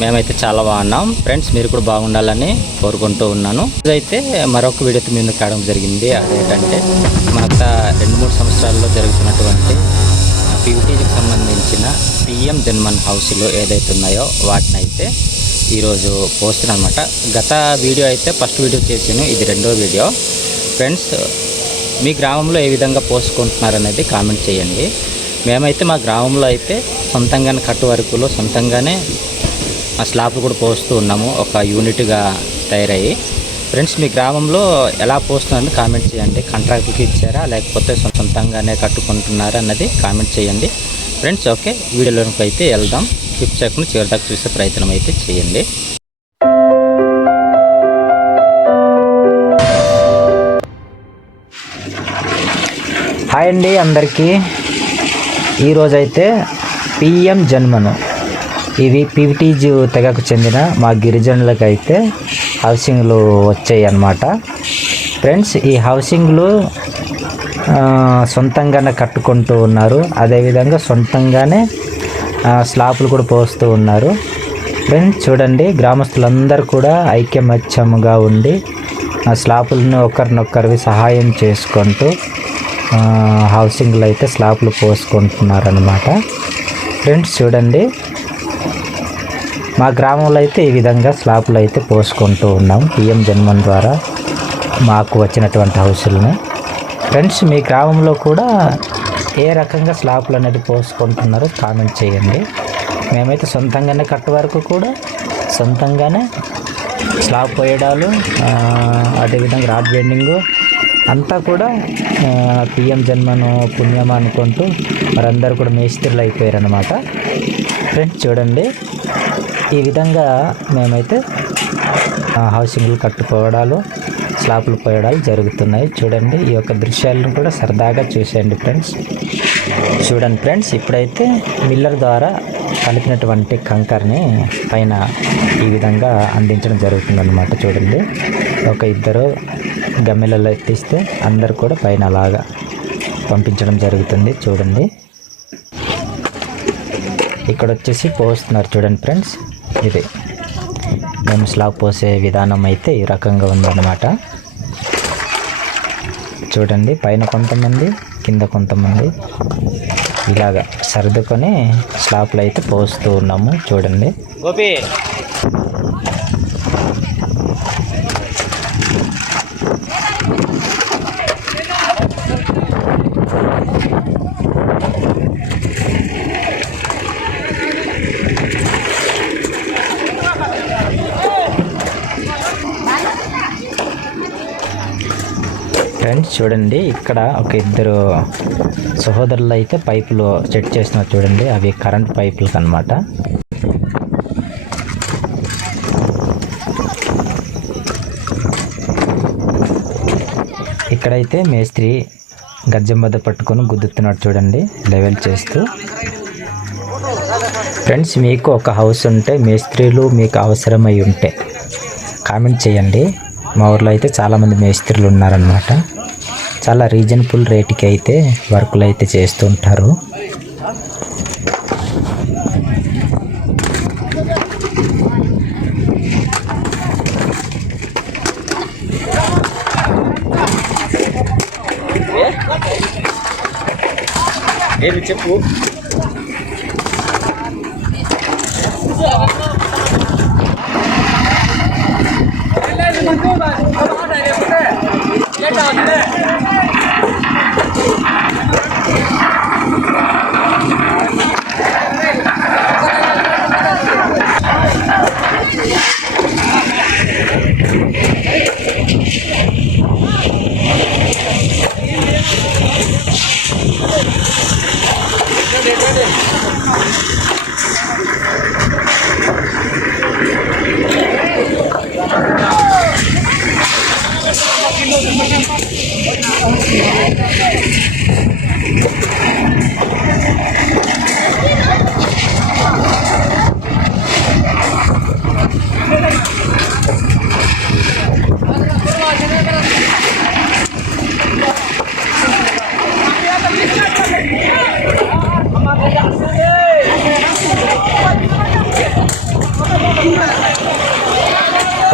మేమైతే చాలా బాగున్నాం ఫ్రెండ్స్. మీరు కూడా బాగుండాలని కోరుకుంటూ ఉన్నాను. ఇదైతే మరొక వీడియోతో ముందుకు రావడం జరిగింది. అదేంటంటే మనకు 2-3 సంవత్సరాల్లో జరుగుతున్నటువంటి పీవీటీకి సంబంధించిన పిఎం జన్మన్ హౌస్లు ఏదైతే ఉన్నాయో వాటిని అయితే ఈరోజు పోస్తున్నాను అనమాట. గత వీడియో అయితే ఫస్ట్ వీడియో చేసాను, ఇది రెండో వీడియో. ఫ్రెండ్స్, మీ గ్రామంలో ఏ విధంగా పోసుకుంటున్నారనేది కామెంట్ చేయండి. మేమైతే మా గ్రామంలో అయితే సొంతంగానే కట్టు వర్కులు సొంతంగానే స్లాబ్లు కూడా పోస్తూ ఉన్నాము, ఒక యూనిట్గా తయారయ్యి. ఫ్రెండ్స్, మీ గ్రామంలో ఎలా పోస్తున్నారని కామెంట్ చేయండి. కాంట్రాక్ట్కి ఇచ్చారా లేకపోతే సొంతంగానే కట్టుకుంటున్నారా అన్నది కామెంట్ చేయండి ఫ్రెండ్స్. ఓకే, వీడియోలోకి అయితే వెళ్దాం. స్కిప్ చేయకుండా చివరి దాకా చూసే ప్రయత్నం అయితే చేయండి. హాయ్ అండి అందరికీ. ఈరోజైతే పిఎం జన్మను ఇవి పీవీటీజీ తెగకు చెందిన మా గిరిజనులకు అయితే హౌసింగ్లు వచ్చాయి అన్నమాట. ఫ్రెండ్స్, ఈ హౌసింగ్లు సొంతంగానే కట్టుకుంటూ ఉన్నారు. అదేవిధంగా సొంతంగానే స్లాబ్లు కూడా పోస్తూ ఉన్నారు. ఫ్రెండ్స్ చూడండి, గ్రామస్తులందరూ కూడా ఐక్యమత్యముగా ఉండి స్లాబులను ఒకరినొకరివి సహాయం చేసుకుంటూ హౌసింగ్లు అయితే స్లాబ్లు పోసుకుంటున్నారన్నమాట. ఫ్రెండ్స్ చూడండి, మా గ్రామంలో అయితే ఈ విధంగా స్లాబ్లు అయితే పోసుకుంటూ ఉన్నాం పిఎం జన్మన్ ద్వారా మాకు వచ్చినటువంటి హౌసులని. ఫ్రెండ్స్, మీ గ్రామంలో కూడా ఏ రకంగా స్లాబ్లు అనేది పోసుకుంటున్నారో కామెంట్ చేయండి. మేమైతే సొంతంగానే కట్టు వరకు కూడా సొంతంగానే స్లాబ్ పోయడాలు, అదేవిధంగా రాడ్ బెండింగు అంతా కూడా పిఎం జన్మను పుణ్యం అనుకుంటూ మరందరూ కూడా మేస్త్రీలు అయిపోయారనమాట. ఫ్రెండ్స్ చూడండి, ఈ విధంగా మేమైతే హౌసింగ్లు కట్టుకోవడాలు స్లాబ్లు పోయడాలు జరుగుతున్నాయి. చూడండి, ఈ యొక్క దృశ్యాలను కూడా సరదాగా చూసేయండి ఫ్రెండ్స్. చూడండి ఫ్రెండ్స్, ఇప్పుడైతే మిల్లర్ ద్వారా కలిపినటువంటి కంకర్ని పైన ఈ విధంగా అందించడం జరుగుతుందన్నమాట. చూడండి, ఒక 2 గమ్మెలలో ఎత్తిస్తే అందరు కూడా పైన అలాగా పంపించడం జరుగుతుంది. చూడండి, ఇక్కడ వచ్చేసి పోస్తున్నారు. చూడండి ఫ్రెండ్స్, ఇది మేము స్లాబ్ పోసే విధానం అయితే ఈ రకంగా ఉందన్నమాట. చూడండి, పైన కొంతమంది కింద కొంతమంది ఇలాగా సర్దుకొని స్లాబ్లు అయితే పోస్తూ ఉన్నాము. చూడండి, గోపి ఫ్రెండ్స్ చూడండి, ఇక్కడ ఒక 2 సహోదరులు అయితే పైపులు సెట్ చేస్తున్నారు. చూడండి, అవి కరెంట్ పైపులకు అన్నమాట. ఇక్కడైతే మేస్త్రి గజ్జం వద్ద పట్టుకొని గుద్దుతున్నాడు. చూడండి, లెవెల్ చేస్తూ. ఫ్రెండ్స్, మీకు ఒక హౌస్ ఉంటే మేస్త్రీలు మీకు అవసరమై ఉంటే కామెంట్ చేయండి. మా ఊర్లో అయితే చాలామంది మేస్త్రీలు ఉన్నారనమాట. చాలా రీజనబుల్ రేటుకి అయితే వర్కులు అయితే చేస్తుంటారు. చెప్పు.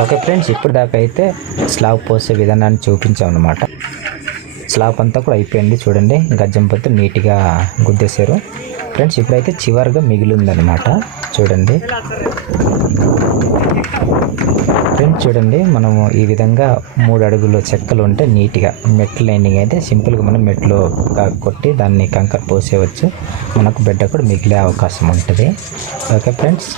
ఓకే ఫ్రెండ్స్, ఇప్పుడు దాకా అయితే స్లాబ్ పోసే విధానాన్ని చూపించాం అనమాట. స్లాబ్ అంతా కూడా అయిపోయింది చూడండి, గజ్జం పొత్తు నీట్గా గుద్దేశారు ఫ్రెండ్స్. ఇప్పుడైతే చివరిగా మిగిలిందనమాట చూడండి ఫ్రెండ్స్. చూడండి, మనము ఈ విధంగా 3 అడుగులు చెక్కలు ఉంటే నీట్గా మెట్లు లైనింగ్ అయితే సింపుల్గా మనం మెట్లు కొట్టి దాన్ని కంకర పోసేయవచ్చు. మనకు బెడ్ కూడా మిగిలే అవకాశం ఉంటుంది. Okay friends.